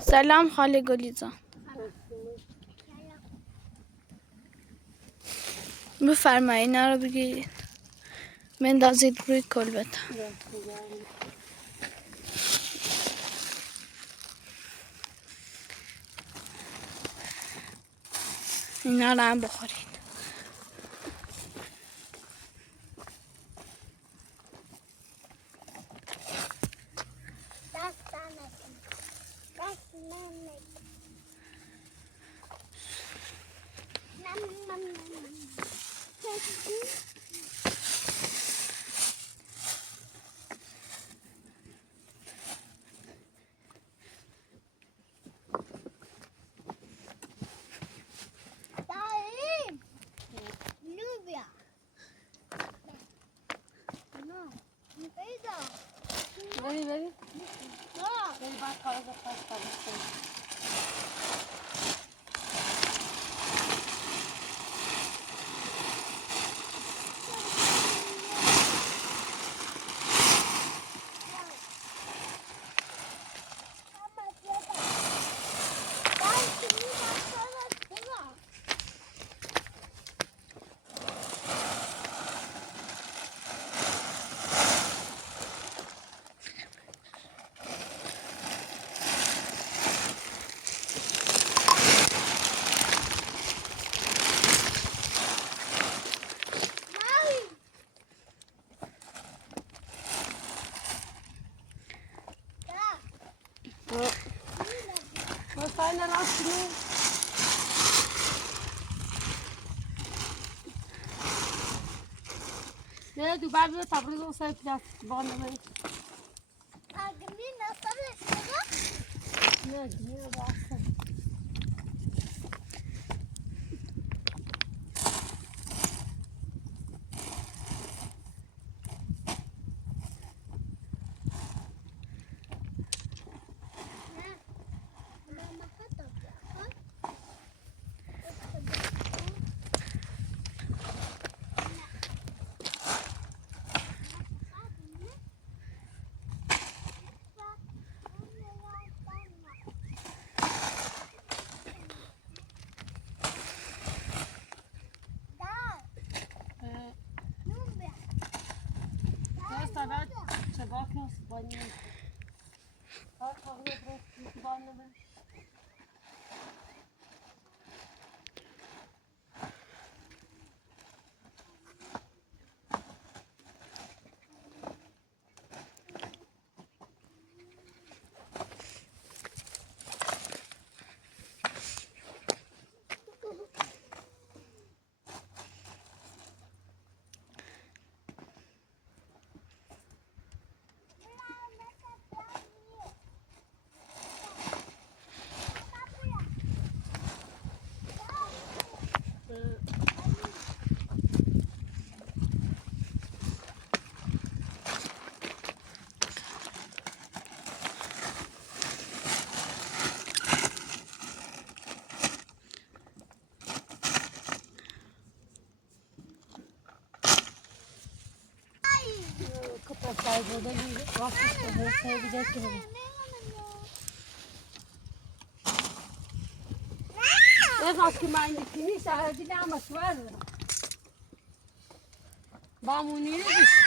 سلام خاله گلیزا. بفرمایید اینا رو بگیرید بندازید روی کلبت. اینا رو هم بخورید. Ne du ben böyle tabrız olsa biraz bana böyle. Ne basta. Esas que mais finis, a gente dá uma suave. Vamos unir isso.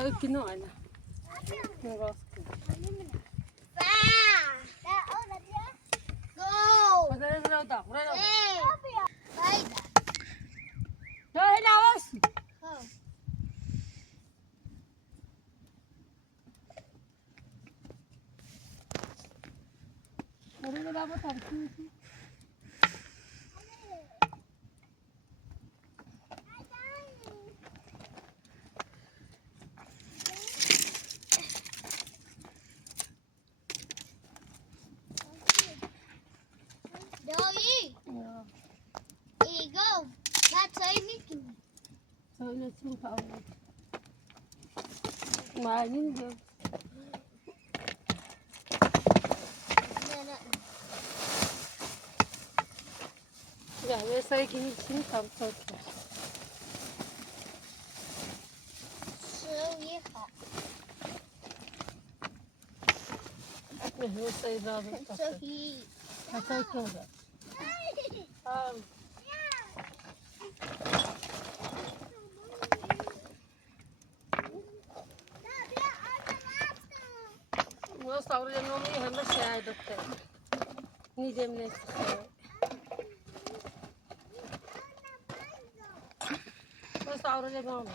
سوي كنو أنا نراس هذا لا دا ولا لا هنا واسي هذا لا بتركيه سوينا سوق أول ما ننزل لا بس سايقين شنو كم صوت هو سايق هذا كذا صوري النومي هم الشاهد دكتور نيجي من السخاء صوري النومي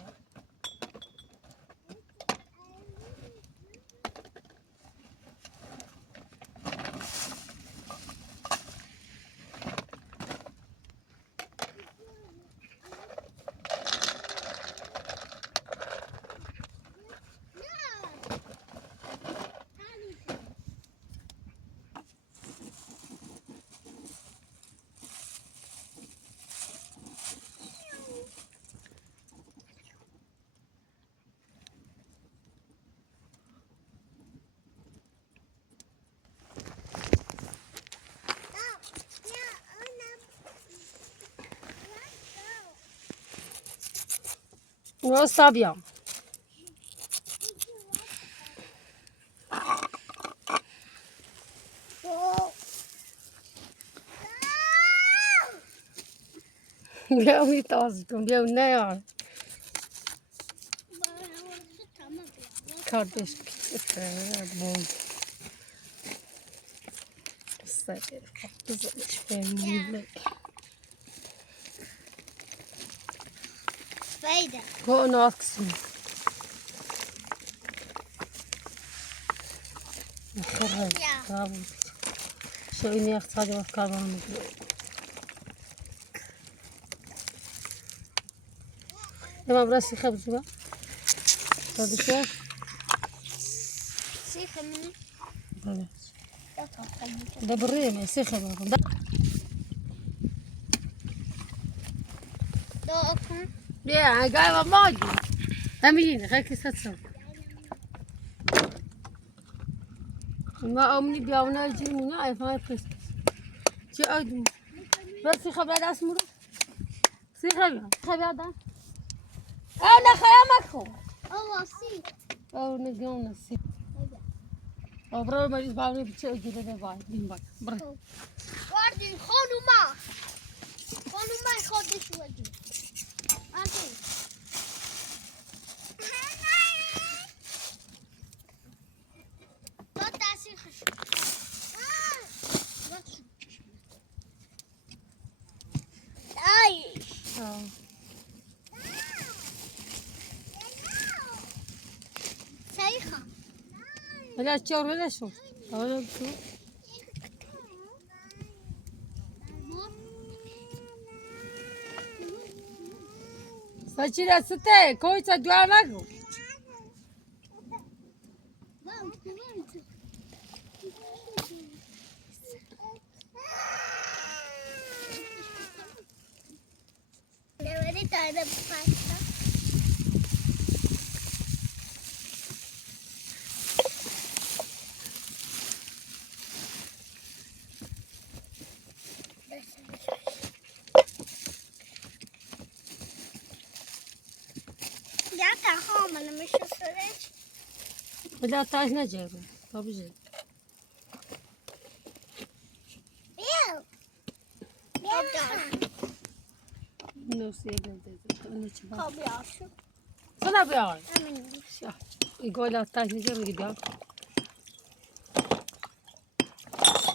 وصابيا بيومي تواصلتم بيومنا يعني kardeş bol kısaca güzel beğendim. Fayda. Bu ne kısmı? خرج برافو شو اني اختار افكار لما براسي خبز بقى هذا شو سيخة مني. ده بريم سيخة ده ده أكون. يا قايمة ماجي أمين خليك تسوي ما أمني بيونا يجي منا أيفان فيست شو أقدم بس خبر هذا اسمه خبر هذا أنا خيامك هو الله سي. أو نجونا سي أو برا ما يسبقني بتشوي كذا بباي بيمبك برا واردي خانوما. خانوما خودش وجه. أنتي. لا تأسي خش. أي. سايخة. ولا تشور ولا شو ولا شو سأشيل ستة كويس أدوار ماكو يا تعال أنا مش هسرج. ولا تاج نجيب طب زين يو. نوسي بنت أنا شباب طب يا شو. صلاة بنا بيا همین يقول أطاش نجر قدام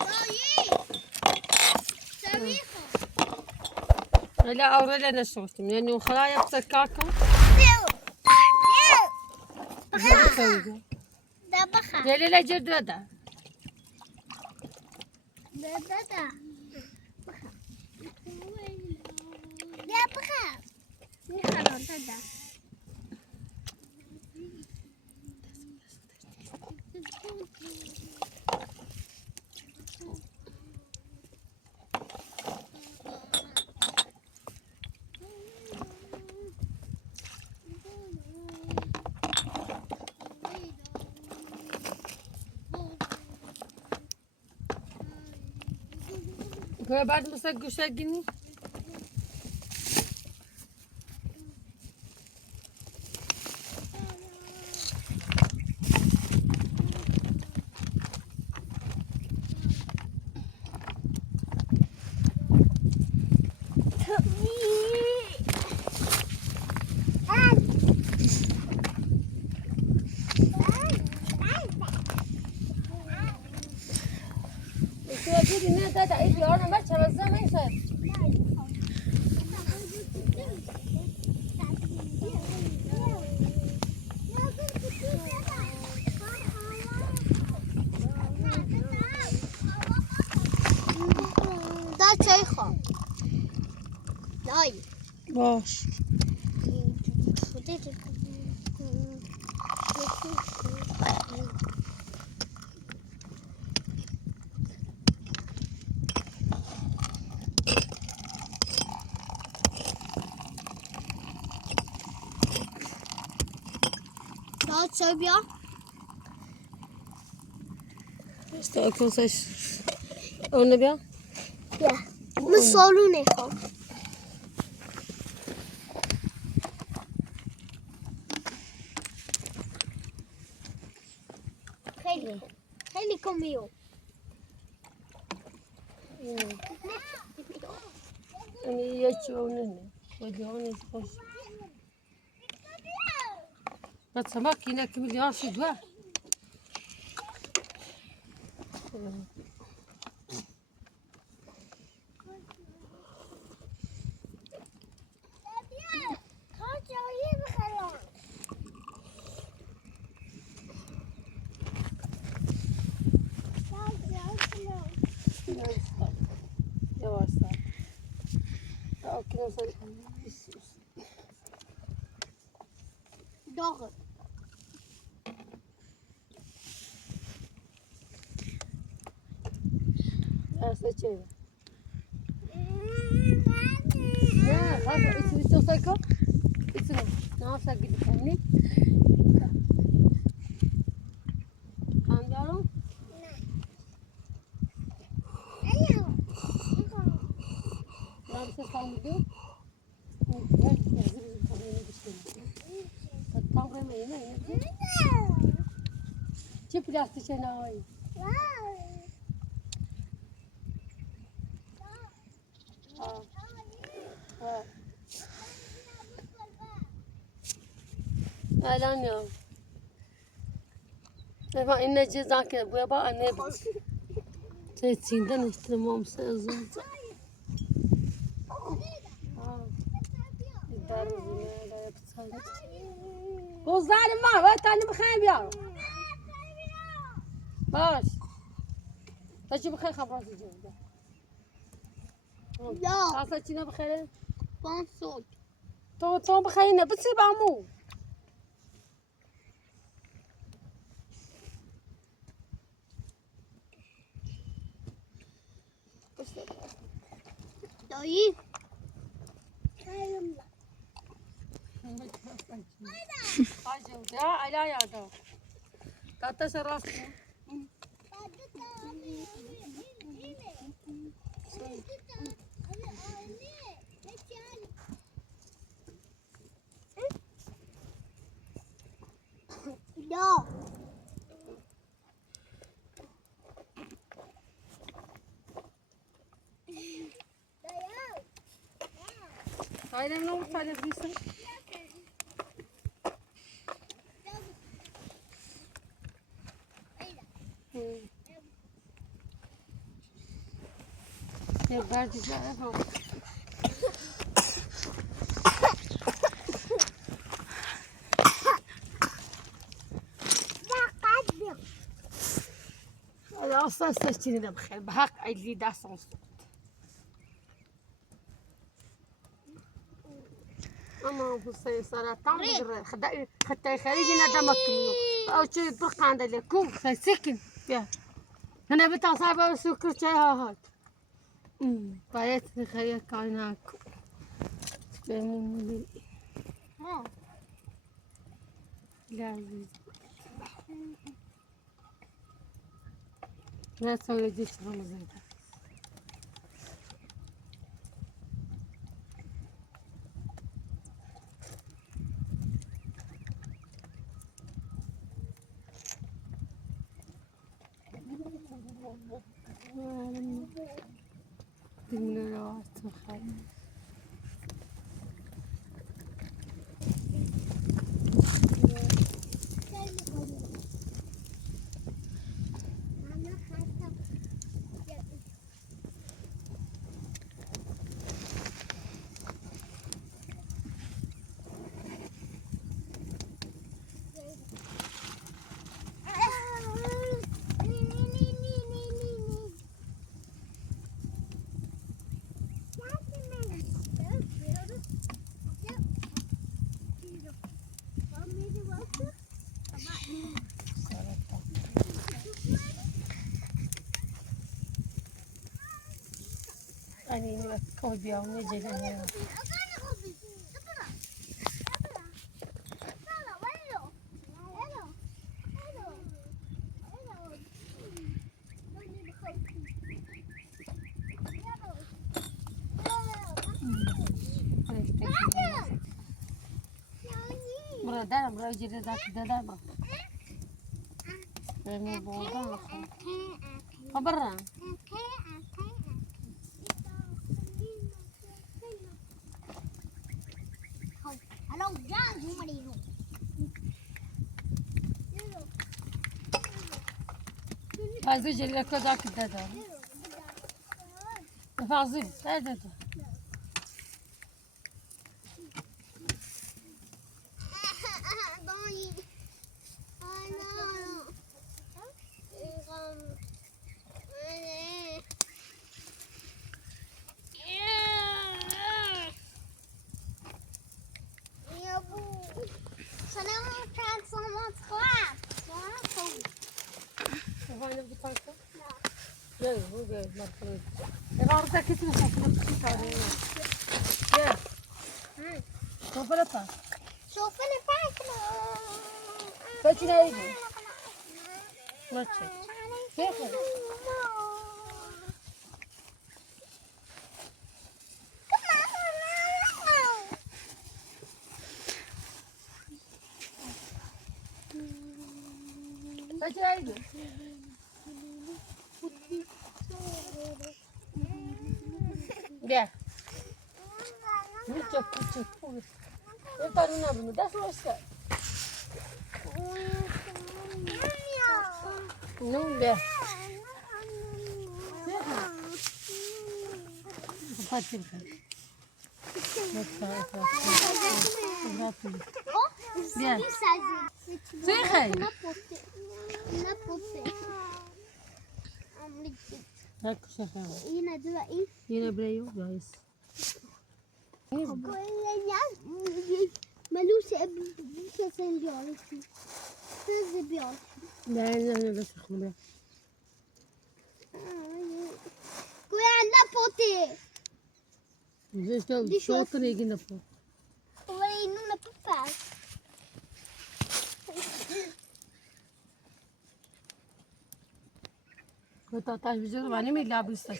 دایی سوی خو لا أوريلا نشوفتم لأنه خلايا بسكاكم بیو ما بتسوي ده بخر لا لا جد ودا ده بخر ده بخر میخرم ده بعد مسك وشاقني شو بدي ناس تعيش أنا ما شاف الزمن صار ده چای خو دایی باش daha çay bia استأكل سش أنا بيا ya من سالونه خو خیلی خیلی کمیو أنا يجونني وديوني خوش بس ما كنا كمل ياسي دوا يواش صار أوكي نوصل داغ أسأل لا خلاص اسمي توصلكم اسمه ناصر قد فهمني عندهم لا بس صامدو الطاقة ما هنا شوف بلاستيك هنا هاي الان يوم ما إن جزاك كذا بابا أنا بس تيجين ده نشتري مسألة وزاري ما وقت أنا بخير يا باش تجي بخير خبرات الجودة لا خاصة تجينا بخير بانسود تو بخيرنا بتصير بعمو دایی يا لا يا دا تاتش راسي لا هاي لما نوصل البيسة يا برد جاي أنا أصلا استشتري بخير بحق عيد ده صوص أما بصي صار طعم غير خدت خليجي ندمك منه أو شيء بقى عند الكوم سكن يا أنا بتاع صعبة سكر شاي هات بايت خير كائنات بمن لا لا تسوي جيش رمضان أنا كوبي أو نجي مرة دار مرة يجي ذاك دار يعني بوضع خبرنا Hello, John. What are you? فازي يجي لك ذاك دار فازي هذا يا هو جاي مركز الأرض كتير خفيفة كتير يا كفلتها شوف أنا فاكرة. فاكرة إيه ما تشوف كيف فاكرة إيه يا نشوف يطلعنا بنا ده شو الشيء نوم يا فاتن Bien. C'est vrai. Bak şaka. Yine dua Yine burayı guys. ملوش كاسين بيعرفي كذا بيعرف لا أنا بس أخبره. كوي عندنا بوتي زين شو طريقي نفو. ورينونا بيباس كنت أتعرف بجرب أنا مين لعب يستش.